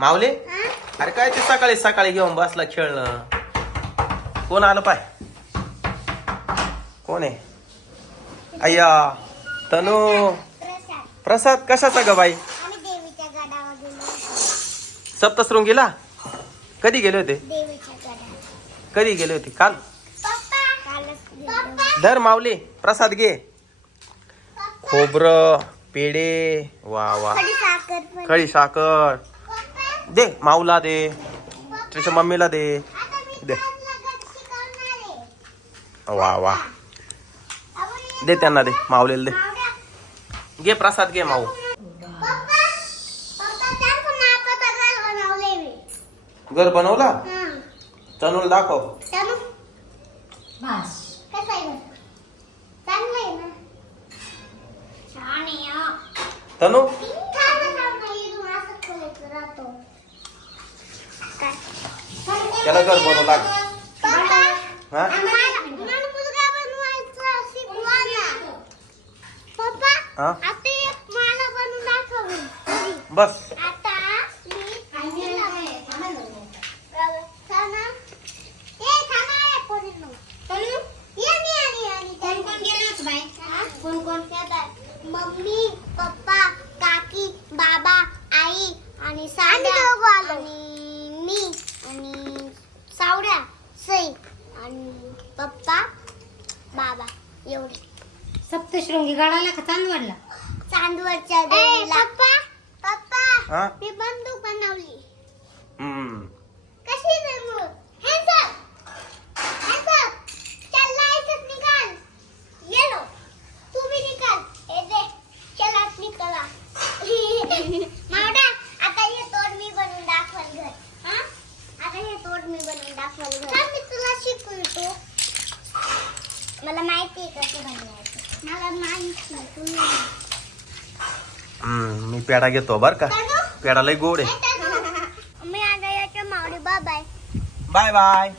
माऊली अरे काय ते सकाळी सकाळी घेऊन बसला खेळणं. कोण आलं पाय? कोण आहे? अय्या तनू. प्रसाद कशाचा ग बाई? सप्तशृंगीला कधी गेले होते? कधी गेले होते? काल. धर माऊली प्रसाद घे. खोबरं पेढे वा वा खडी साखर दे. माऊला दे, त्याच्या मम्मीला दे. दे वा वा दे त्यांना दे. माऊलीला दे. घे प्रसाद घे माऊ. घर बनवला? तनूला दाखव. तनू त्याला घर बनवू लाग. हा बस मम्मी पप्पा काकी बाबा आई आणि साड्या आणि मी आणि सावड्या सई आणि पप्पा बाबा एवढे. सप्तशृंगी गडाला का चांदवडला? चांदवडच्या देवीला. पप्पा हा मी बंदूक बनवली. हम्म कशी बनवू? hands up चल लाइसेंस निकाल. ये लो तू भी निकाल. ए दे चल आप निकला. मावडा आता हे तोड मी बनवून दाखवल घर. हा आता हे तोड मी बनवून दाखवल घर. मी तुला शिकवतो. मला माहिती आहे कसं बनवायचं. मला माहिती तुला. मी पेढा घेतो बर का. पेढा लय गोड आहे. मी आता याच्या मावडी बाय. Bye bye.